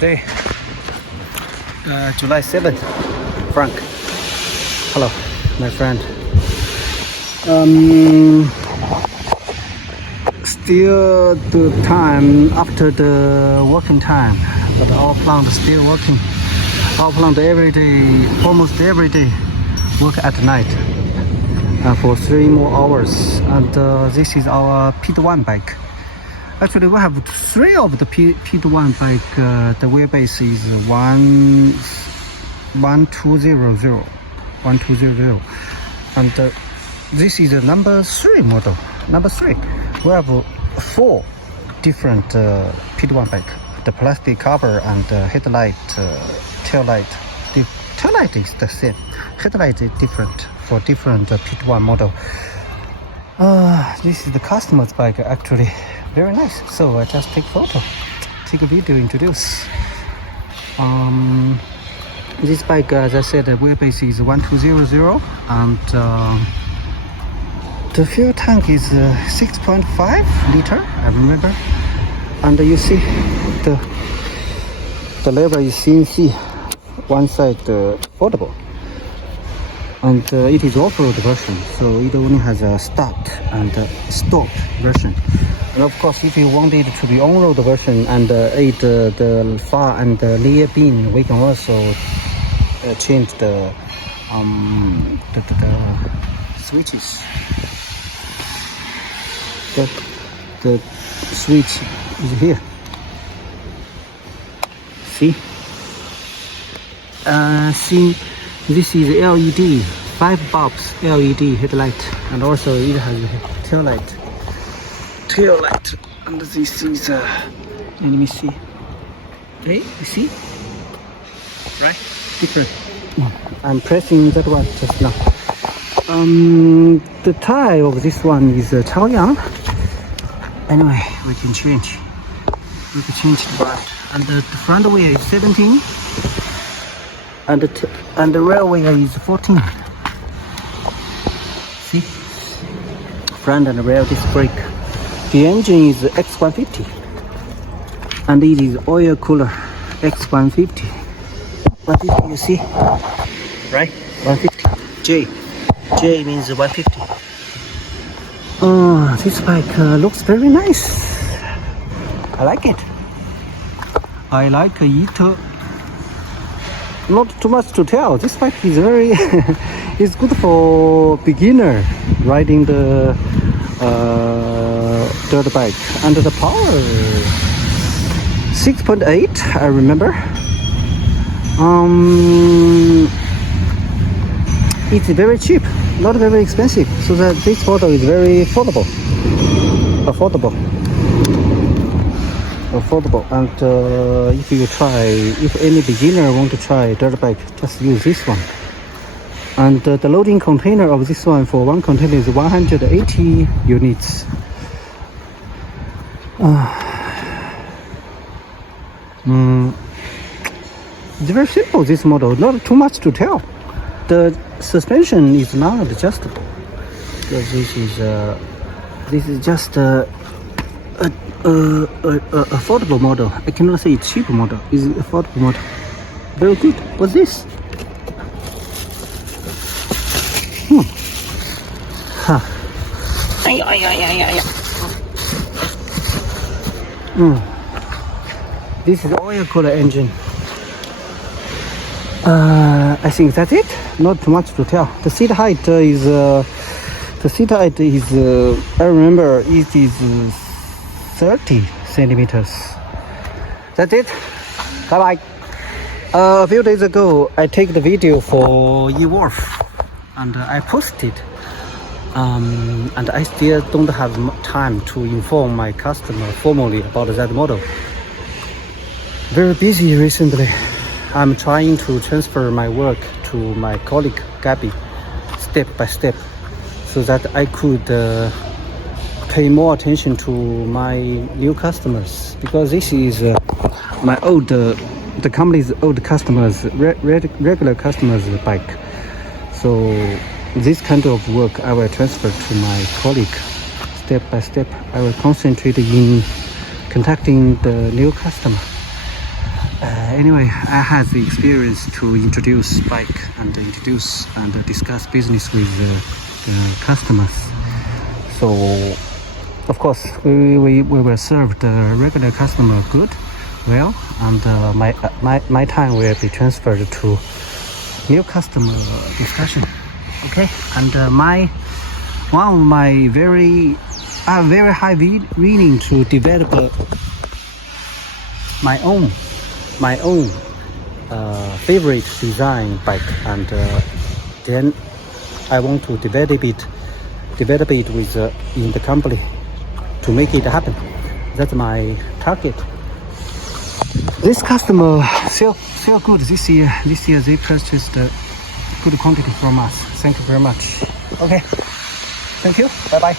today, July 7th. Frank, hello, my friend. Still the time after the working time, but our plant is still working. Our plant every day, almost every day, work at night for 3 more hours. And this is our PT1 bike. Actually, we have 3 of the PT1 bike. The wheelbase is 1200, and this is the number 3 model. Number 3. We have 4 different PT1 bike. The plastic cover and headlight, tail light. The tail light is the same. Headlight is different for different PT1 model. This is the customer's bike actually. Very nice. So I just take photo, take a video, introduce. This bike, as I said, the wheelbase is 1200, and the fuel tank is 6.5 liter. I remember. And you see the lever is CNC, one side foldable. And it is off-road version, so it only has a start and a stop version. And of course, if you want it to be on-road version and add the far and the rear beam, we can also change the switches. The switch is here. See? See, this is LED, 5 bulbs LED headlight, and also it has a tail light. And this is let me see. Hey, you see? Right? Different. I'm pressing that one just now. The tire of this one is Chaoyang. Anyway, we can change. We can change the bar. And the front wheel is 17. And the rear wheel is 14. See? Front and rear disc brake. The engine is X150, and it is oil cooler X150. 150, you see, right? 150. J means 150. This bike looks very nice. I like it. I like it. Not too much to tell. This bike is very it's good for beginner riding the dirt bike. And the power 6.8, I remember. It's very cheap, not very expensive, so that this model is very affordable. And if any beginner want to try dirt bike, just use this one. And the loading container of this one for one container is 180 units. It's very simple, this model, not too much to tell. The suspension is not adjustable, because this is just affordable model. I cannot say it's cheap model. It's affordable model. Very good. What's this? This is oil cooler engine. I think that's it. Not too much to tell. The seat height is I remember it is 30 centimeters. That's it. Bye bye. A few days ago, I take the video for eWolf, and I posted. And I still don't have time to inform my customer formally about that model. Very busy recently. I'm trying to transfer my work to my colleague Gabby, step by step, so that I could pay more attention to my new customers, because this is my the company's old customers, regular customers' bike. So this kind of work I will transfer to my colleague step by step. I will concentrate in contacting the new customer. Anyway, I had the experience to introduce bike and discuss business with the customers. So, of course, we will serve the regular customer well, and my time will be transferred to new customer discussion. Okay, and one of my very high willing to develop my own favorite design bike, and then I want to develop it with in the company to make it happen. That's my target. This customer sell good this year. This year they purchased good quantity from us. Thank you very much. Okay, thank you. Bye bye.